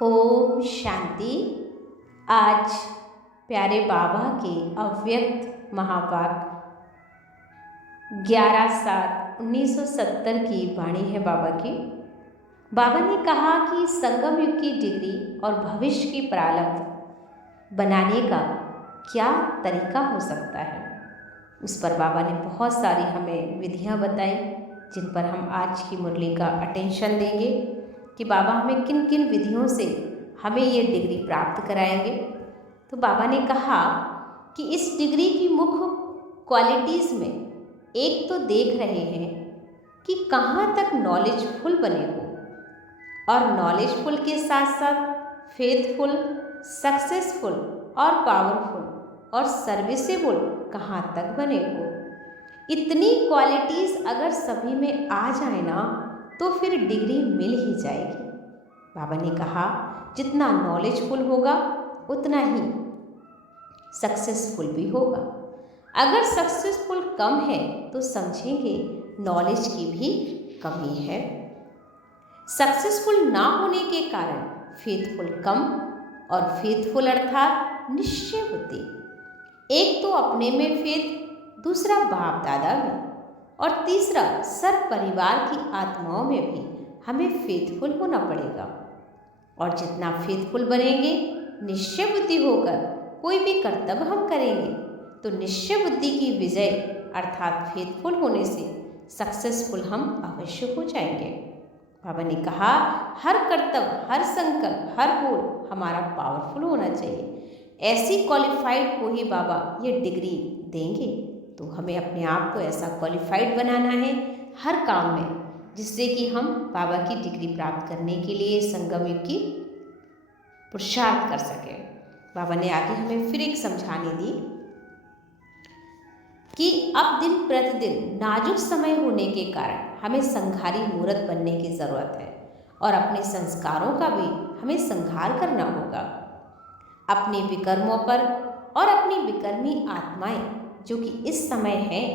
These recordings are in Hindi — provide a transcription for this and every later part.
ओम शांति। आज प्यारे बाबा के अव्यक्त महावाक्य 11/7/1970 की वाणी है बाबा की। बाबा ने कहा कि संगम युग की डिग्री और भविष्य की प्रारब्ध बनाने का क्या तरीका हो सकता है। उस पर बाबा ने बहुत सारी हमें विधियां बताई, जिन पर हम आज की मुरली का अटेंशन देंगे कि बाबा हमें किन किन विधियों से हमें ये डिग्री प्राप्त कराएंगे। तो बाबा ने कहा कि इस डिग्री की मुख्य क्वालिटीज़ में एक तो देख रहे हैं कि कहाँ तक नॉलेजफुल बने हो, और नॉलेजफुल के साथ साथ फेथफुल, सक्सेसफुल और पावरफुल और सर्विसेबल कहाँ तक बने हो। इतनी क्वालिटीज़ अगर सभी में आ जाए ना तो फिर डिग्री मिल ही जाएगी। बाबा ने कहा जितना नॉलेजफुल होगा उतना ही सक्सेसफुल भी होगा। अगर सक्सेसफुल कम है तो समझेंगे नॉलेज की भी कमी है। सक्सेसफुल ना होने के कारण फेथफुल कम, और फेथफुल अर्थात निश्चय बुद्धि। एक तो अपने में फेथ, दूसरा बाप दादा में, और तीसरा सर्व परिवार की आत्माओं में भी हमें फेथफुल होना पड़ेगा। और जितना फेथफुल बनेंगे, निश्चय बुद्धि होकर कोई भी कर्तव्य हम करेंगे तो निश्चय बुद्धि की विजय अर्थात फेथफुल होने से सक्सेसफुल हम अवश्य हो जाएंगे। बाबा ने कहा हर कर्तव्य, हर संकल्प, हर बोल हमारा पावरफुल होना चाहिए। ऐसी क्वालिफाइड को ही बाबा ये डिग्री देंगे। तो हमें अपने आप को ऐसा क्वालिफाइड बनाना है हर काम में, जिससे कि हम बाबा की डिग्री प्राप्त करने के लिए संगम युग की पुरुषार्थ कर सकें। बाबा ने आगे हमें फिर एक समझाने दी कि अब दिन प्रतिदिन नाजुक समय होने के कारण हमें संघारी मूर्त बनने की ज़रूरत है, और अपने संस्कारों का भी हमें संहार करना होगा। अपने विकर्मों पर और अपनी विकर्मी आत्माएं जो कि इस समय हैं,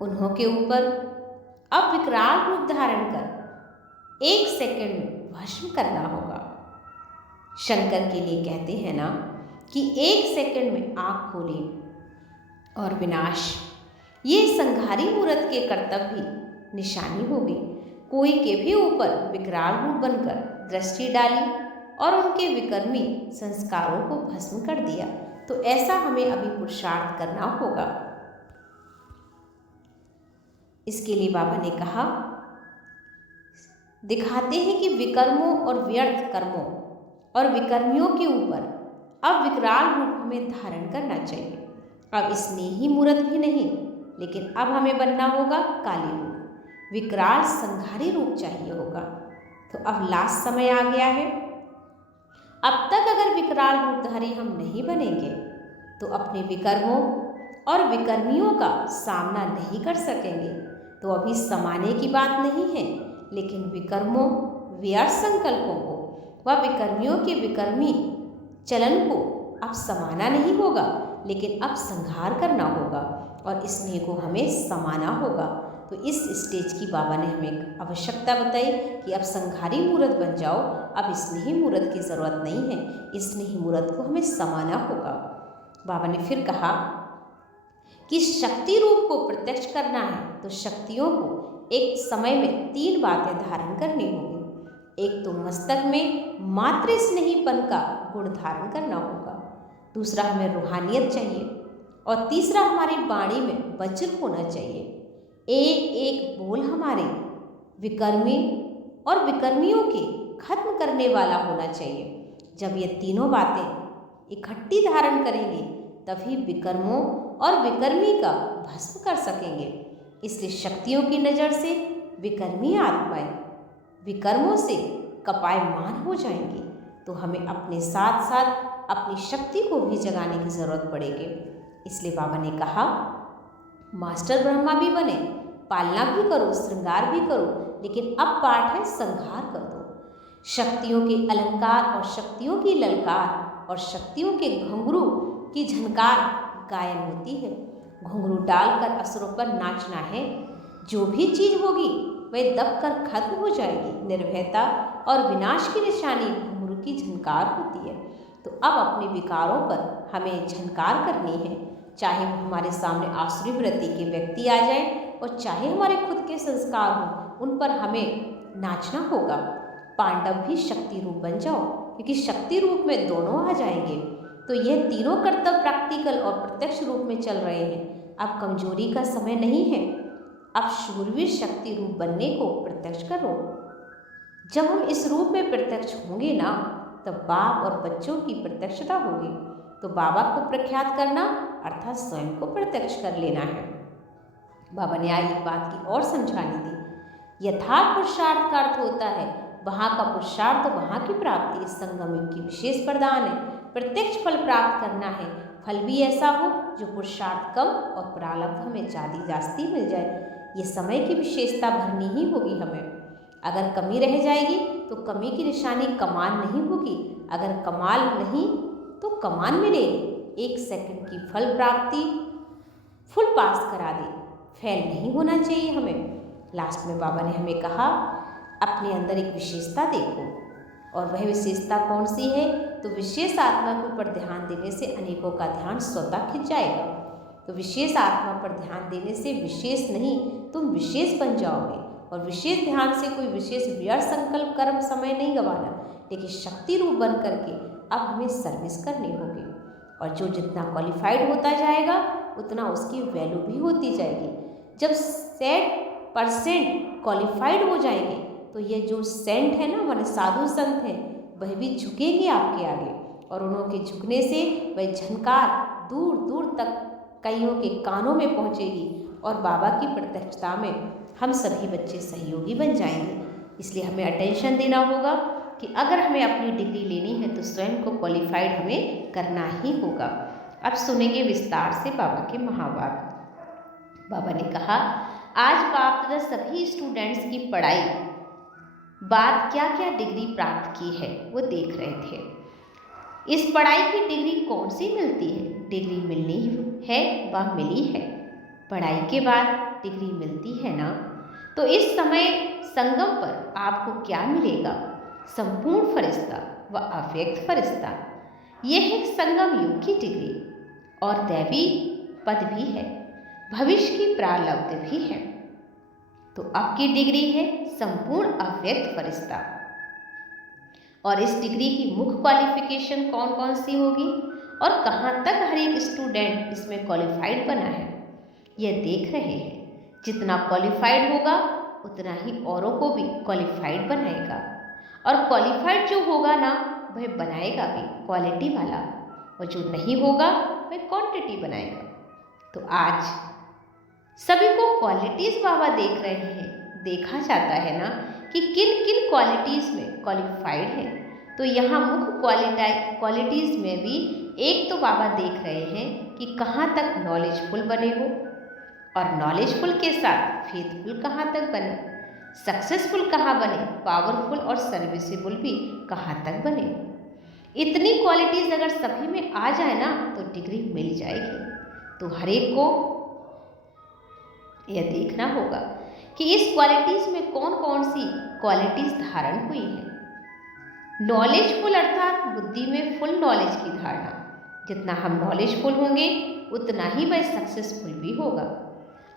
उन्हों के ऊपर अब विकराल रूप धारण कर 1 सेकंड में भस्म करना होगा। शंकर के लिए कहते हैं ना कि 1 सेकंड में आँख खोले और विनाश। ये संघारी मूर्त के कर्तव्य भी निशानी होगी। कोई के भी ऊपर विकराल रूप बनकर दृष्टि डाली और उनके विकर्मी संस्कारों को भस्म कर दिया, तो ऐसा हमें अभी पुरुषार्थ करना होगा। इसके लिए बाबा ने कहा, दिखाते हैं कि विकर्मों और व्यर्थ कर्मों और विकर्मियों के ऊपर अब विकराल रूप हमें धारण करना चाहिए। अब स्नेही मूर्त भी नहीं, लेकिन अब हमें बनना होगा काली रूप, विकराल संघारी रूप चाहिए होगा। तो अब लास्ट समय आ गया है। अब तक अगर विकराल रूपधारी हम नहीं बनेंगे तो अपने विकर्मों और विकर्मियों का सामना नहीं कर सकेंगे। तो अभी समाने की बात नहीं है, लेकिन विकर्मों, व्यर्थ संकल्पों को व विकर्मियों के विकर्मी चलन को अब समाना नहीं होगा, लेकिन अब संहार करना होगा, और स्नेह को हमें समाना होगा। तो इस स्टेज की बाबा ने हमें आवश्यकता बताई कि अब संघारी मूर्त बन जाओ, अब स्नेही मूर्त की ज़रूरत नहीं है, स्नेही मूर्त को हमें समाना होगा। बाबा ने फिर कहा कि शक्ति रूप को प्रत्यक्ष करना है तो शक्तियों को एक समय में 3 बातें धारण करनी होगी। एक तो मस्तक में मात्र स्नेहीपन का गुण धारण करना होगा, दूसरा हमें रूहानियत चाहिए, और तीसरा हमारी वाणी में वज्र होना चाहिए। एक एक बोल हमारे विकर्मी और विकर्मियों के खत्म करने वाला होना चाहिए। जब ये तीनों बातें इकट्ठी धारण करेंगे तभी विकर्मों और विकर्मी का भस्म कर सकेंगे। इसलिए शक्तियों की नज़र से विकर्मी आत्माएं विकर्मों से कपायमान हो जाएंगी। तो हमें अपने साथ साथ अपनी शक्ति को भी जगाने की ज़रूरत पड़ेगी। इसलिए बाबा ने कहा मास्टर ब्रह्मा भी बने, पालना भी करो, श्रृंगार भी करो, लेकिन अब पाठ है संहार कर दो। शक्तियों के अलंकार और शक्तियों की ललकार और शक्तियों के घुंघरू की झनकार गायन होती है। घुंघरू डालकर असुरों पर नाचना है। जो भी चीज़ होगी वह दब कर खत्म हो जाएगी। निर्भयता और विनाश की निशानी घुंघरू की विकार होती है। तो अब अपने विकारों पर हमें झनकार करनी है, चाहे वो हमारे सामने आसुरी वृत्ति के व्यक्ति आ जाएं और चाहे हमारे खुद के संस्कार हों, उन पर हमें नाचना होगा। पांडव भी शक्ति रूप बन जाओ, क्योंकि शक्ति रूप में दोनों आ जाएंगे। तो यह तीनों कर्तव्य प्रैक्टिकल और प्रत्यक्ष रूप में चल रहे हैं। अब कमजोरी का समय नहीं है, अब शूरवीर शक्ति रूप बनने को प्रत्यक्ष करो। जब हम इस रूप में प्रत्यक्ष होंगे ना, तब बाप और बच्चों की प्रत्यक्षता होगी। तो बाबा को प्रख्यात करना अर्थात स्वयं को प्रत्यक्ष कर लेना है। बाबा ने आज एक बात की और समझानी दी। यथार्थ पुरुषार्थ का अर्थ होता है वहाँ का पुरुषार्थ तो वहाँ की प्राप्ति। इस संगम युग की विशेष प्रदान है, प्रत्यक्ष फल प्राप्त करना है। फल भी ऐसा हो जो पुरुषार्थ कम और प्रारब्ध हमें जास्ती मिल जाए। ये समय की विशेषता भरनी ही होगी हमें। अगर कमी रह जाएगी तो कमी की निशानी कमान नहीं होगी, अगर कमाल नहीं तो कमान मिलेगी। 1 सेकंड की फल प्राप्ति फुल पास करा दे, फेल नहीं होना चाहिए हमें। लास्ट में बाबा ने हमें कहा अपने अंदर एक विशेषता देखो, और वह विशेषता कौन सी है? तो विशेष आत्मा के ऊपर ध्यान देने से अनेकों का ध्यान स्वतः खिंच जाएगा। तो विशेष आत्मा पर ध्यान देने से विशेष नहीं तुम विशेष बन जाओगे। और विशेष ध्यान से कोई विशेष व्यर्थ संकल्प कर्म समय नहीं गंवाना, लेकिन शक्ति रूप बन करके अब हमें सर्विस करनी होगी। और जो जितना क्वालिफाइड होता जाएगा उतना उसकी वैल्यू भी होती जाएगी। जब 100% क्वालिफाइड हो जाएंगे तो ये जो सेंट है ना, माने साधु संत हैं, वह भी झुकेंगे आपके आगे, और उन्होंने झुकने से वह झनकार दूर दूर तक कईयों के कानों में पहुँचेगी, और बाबा की प्रत्यक्षता में हम सभी बच्चे सहयोगी बन जाएंगे। इसलिए हमें अटेंशन देना होगा कि अगर हमें अपनी डिग्री लेनी है तो स्वयं को क्वालिफाइड हमें करना ही होगा। अब सुनेंगे विस्तार से बाबा के महावाक्य। बाबा ने कहा आज बाप दादा सभी स्टूडेंट्स की पढ़ाई बाद क्या क्या डिग्री प्राप्त की है वो देख रहे थे। इस पढ़ाई की डिग्री कौन सी मिलती है? डिग्री मिलनी है व मिली है। पढ़ाई के बाद डिग्री मिलती है ना, तो इस समय संगम पर आपको क्या मिलेगा? संपूर्ण फरिश्ता व अव्यक्त फरिश्ता। यह है संगम युग की डिग्री, और दैवी पद भी है, भविष्य की प्रारब्ध भी है। तो अब की डिग्री है संपूर्ण अव्यक्त फरिश्ता। और इस डिग्री की मुख्य क्वालिफिकेशन कौन कौन सी होगी और कहाँ तक हर एक स्टूडेंट इसमें क्वालिफाइड बना है, यह देख रहे हैं। जितना क्वालिफाइड होगा उतना ही औरों को भी क्वालिफाइड बनाएगा, और क्वालिफाइड जो होगा ना वह बनाएगा भी क्वालिटी वाला, और जो नहीं होगा वह क्वांटिटी बनाएगा। तो आज सभी को क्वालिटीज़ बाबा देख रहे हैं। देखा जाता है ना कि किन किन क्वालिटीज़ में क्वालिफाइड है। तो यहाँ मुख्य क्वालिटीज़ में भी एक तो बाबा देख रहे हैं कि कहाँ तक नॉलेजफुल बने हो, और नॉलेजफुल के साथ फेथफुल कहाँ तक बने, सक्सेसफुल कहाँ बने, पावरफुल और सर्विसेबल भी कहाँ तक बने। इतनी क्वालिटीज़ अगर सभी में आ जाए ना तो डिग्री मिल जाएगी। तो हर एक को यह देखना होगा कि इस क्वालिटीज़ में कौन कौन सी क्वालिटीज़ धारण हुई है। नॉलेजफुल अर्थात बुद्धि में फुल नॉलेज की धारणा। जितना हम नॉलेजफुल होंगे उतना ही वह सक्सेसफुल भी होगा।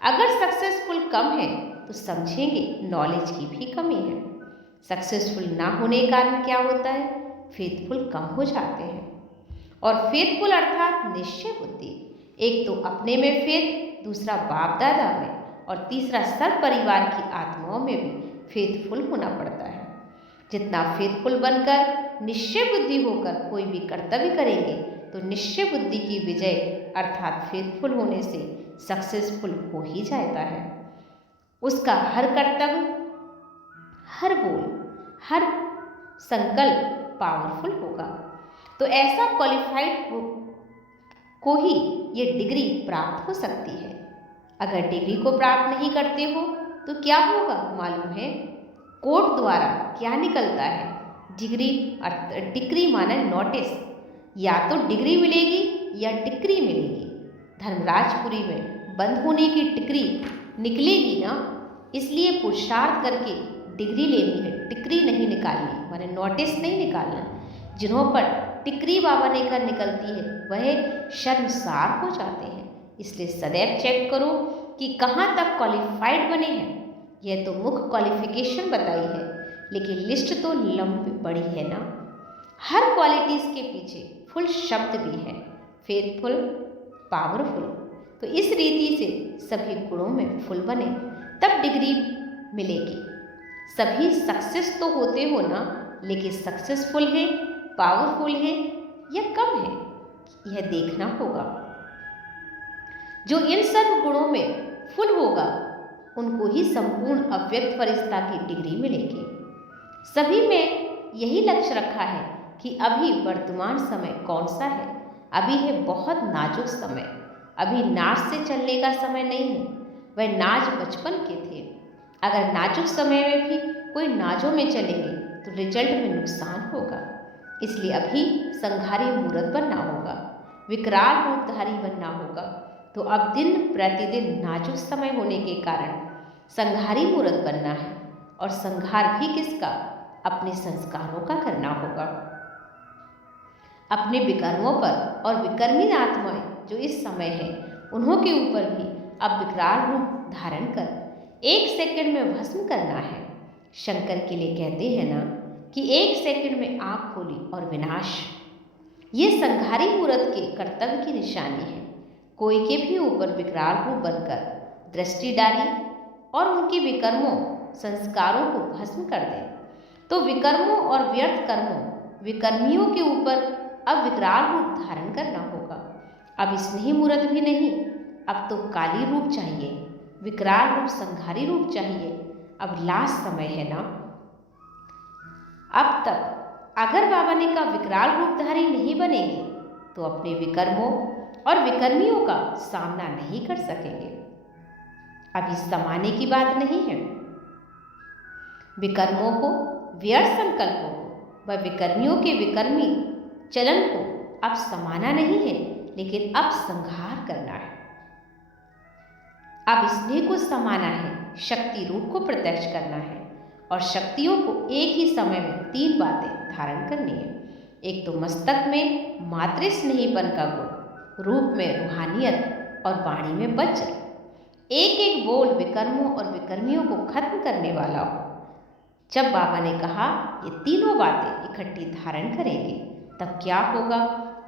अगर सक्सेसफुल कम है तो समझेंगे नॉलेज की भी कमी है। सक्सेसफुल ना होने के कारण क्या होता है? फेथफुल कम हो जाते हैं। और फेथफुल अर्थात निश्चय बुद्धि। एक तो अपने में फेथ, दूसरा बाप दादा में, और तीसरा सब परिवार की आत्माओं में भी फेथफुल होना पड़ता है। जितना फेथफुल बनकर निश्चय बुद्धि होकर कोई भी कर्तव्य करेंगे तो निश्चय बुद्धि की विजय अर्थात फेथफुल होने से सक्सेसफुल हो ही जाता है। उसका हर कर्तव्य, हर बोल, हर संकल्प पावरफुल होगा। तो ऐसा क्वालिफाइड को ही ये डिग्री प्राप्त हो सकती है। अगर डिग्री को प्राप्त नहीं करते हो तो क्या होगा मालूम है? कोर्ट द्वारा क्या निकलता है? डिग्री माने नोटिस, या तो डिग्री मिलेगी या टिकरी मिलेगी। धर्मराजपुरी में बंद होने की टिकरी निकलेगी ना, इसलिए पुरुषार्थ करके डिग्री लेनी है, टिकरी नहीं निकालनी, माने नोटिस नहीं निकालना। जिन्हों पर टिकरी बाबा ने कर निकलती है वह शर्मसार हो जाते हैं। इसलिए सदैव चेक करो कि कहाँ तक क्वालिफाइड बने हैं। यह तो मुख्य क्वालिफिकेशन बताई है, लेकिन लिस्ट तो लंबी बड़ी है ना। हर क्वालिटीज़ के पीछे फुल शब्द भी है, फेथफुल, पावरफुल। तो इस रीति से सभी गुणों में फुल बने तब डिग्री मिलेगी। सभी सक्सेस तो होते हो ना, लेकिन सक्सेसफुल है, पावरफुल है या कम है, यह देखना होगा। जो इन सब गुणों में फुल होगा उनको ही संपूर्ण अव्यक्त फरिश्ता की डिग्री मिलेगी। सभी में यही लक्ष्य रखा है कि अभी वर्तमान समय कौन सा है। अभी है बहुत नाजुक समय। अभी नाच से चलने का समय नहीं है, वह नाज बचपन के थे। अगर नाजुक समय में भी कोई नाजों में चलेंगे तो रिजल्ट में नुकसान होगा। इसलिए अभी संघारी मूर्त बनना होगा, विकराल रूपधारी बनना होगा। तो अब दिन प्रतिदिन नाजुक समय होने के कारण संघारी मूर्त बनना है, और संघार भी किसका? अपने संस्कारों का करना होगा। अपने विकर्मों पर और विकर्मी आत्माएं जो इस समय है उन्हों के ऊपर भी अब विकराल रूप धारण कर 1 सेकंड में भस्म करना है। शंकर के लिए कहते हैं ना कि 1 सेकंड में आँख खोली और विनाश। ये संघारी मूर्त के कर्तव्य की निशानी है। कोई के भी ऊपर विकराल रूप बनकर दृष्टि डाली और उनके विकर्मों संस्कारों को भस्म कर दे, तो विकर्मों और व्यर्थ कर्मों विकर्मियों के ऊपर अब विकराल रूप धारण करना होगा। अब स्नेही मूर्त भी नहीं, अब तो काली रूप चाहिए, विकराल रूप संघारी रूप चाहिए। अब लास्ट समय है ना। अब तक अगर बाबा ने का विकराल रूपधारी नहीं बनेंगे तो अपने विकर्मों और विकर्मियों का सामना नहीं कर सकेंगे। अब इस समाने की बात नहीं है। विकर्मों को, व्यर्थ संकल्पों को व विकर्मियों के विकर्मी चलन को अब समाना नहीं है, लेकिन अब संहार करना है। अब स्नेह को समाना है, शक्ति रूप को प्रत्यक्ष करना है, और शक्तियों को एक ही समय में 3 बातें धारण करनी है। एक तो मस्तक में मातृ स्नेहीपन का गुण, रूप में रूहानियत और वाणी में वज्र। एक एक बोल विकर्मों और विकर्मियों को खत्म करने वाला हो। जब बाबा ने कहा ये तीनों बातें इकट्ठी धारण करेंगे तब क्या होगा?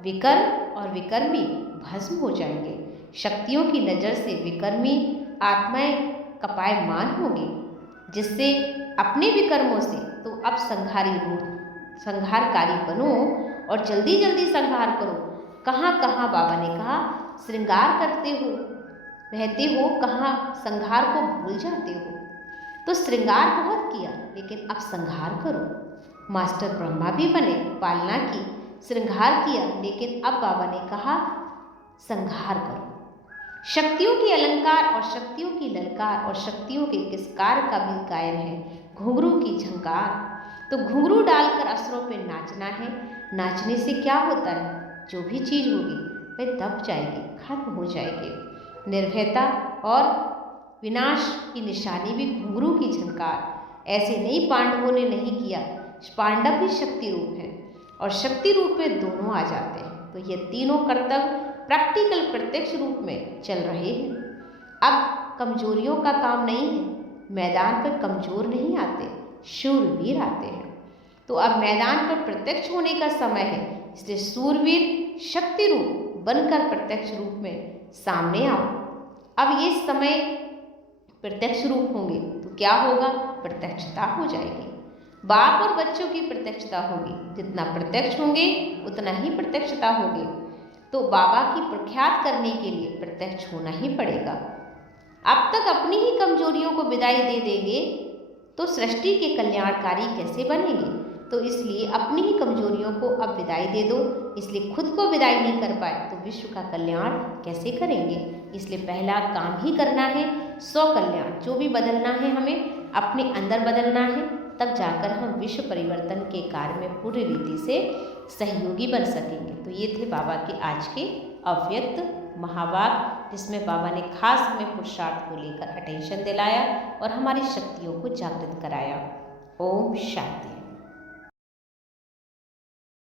विकर्म और विकर्मी भस्म हो जाएंगे। शक्तियों की नज़र से विकर्मी आत्माएं कपायमान होंगी, जिससे अपने विकर्मों से तो अब संहारकारी बनो और जल्दी जल्दी संहार करो। कहाँ कहाँ बाबा ने कहा श्रृंगार करते हो रहते हो, कहाँ संहार को भूल जाते हो। तो श्रृंगार बहुत किया, लेकिन अब संहार करो। मास्टर ब्रह्मा भी बने, पालना की, श्रृंगार किया, लेकिन अब बाबा ने कहा संहार करो। शक्तियों की अलंकार और शक्तियों की ललकार और शक्तियों के किसकार का भी गायन है घुंघरू की झंकार। तो घुंघरू डालकर असुरों पे नाचना है। नाचने से क्या होता है? जो भी चीज़ होगी वह दब जाएगी, खत्म हो जाएगी। निर्भयता और विनाश की निशानी भी घुंघरू की झंकार। ऐसे नहीं पांडवों ने नहीं किया। पांडव भी शक्ति रूप है और शक्ति रूप में दोनों आ जाते हैं। तो ये तीनों कर्तव्य प्रैक्टिकल प्रत्यक्ष रूप में चल रहे हैं। अब कमजोरियों का काम नहीं है। मैदान पर कमजोर नहीं आते, शूरवीर आते हैं। तो अब मैदान पर प्रत्यक्ष होने का समय है, इसलिए शूरवीर शक्ति रूप बनकर प्रत्यक्ष रूप में सामने आओ। अब ये समय प्रत्यक्ष रूप होंगे तो क्या होगा? प्रत्यक्षता हो जाएगी। बाप और बच्चों की प्रत्यक्षता होगी। जितना प्रत्यक्ष होंगे उतना ही प्रत्यक्षता होगी। तो बाबा की प्रख्यात करने के लिए प्रत्यक्ष होना ही पड़ेगा। अब तक अपनी ही कमजोरियों को विदाई दे देंगे तो सृष्टि के कल्याणकारी कैसे बनेंगे? तो इसलिए अपनी ही कमजोरियों को अब विदाई दे दो। इसलिए खुद को विदाई नहीं कर पाए तो विश्व का कल्याण कैसे करेंगे? इसलिए पहला काम ही करना है स्व कल्याण। जो भी बदलना है हमें अपने अंदर बदलना है, तब जाकर हम विश्व परिवर्तन के कार्य में पूरी रीति से सहयोगी बन सकेंगे। तो ये थे बाबा के आज के अव्यक्त महावाक्य, जिसमें बाबा ने खास हमें पुरुषार्थ को लेकर अटेंशन दिलाया और हमारी शक्तियों को जागृत कराया। ओम शांति।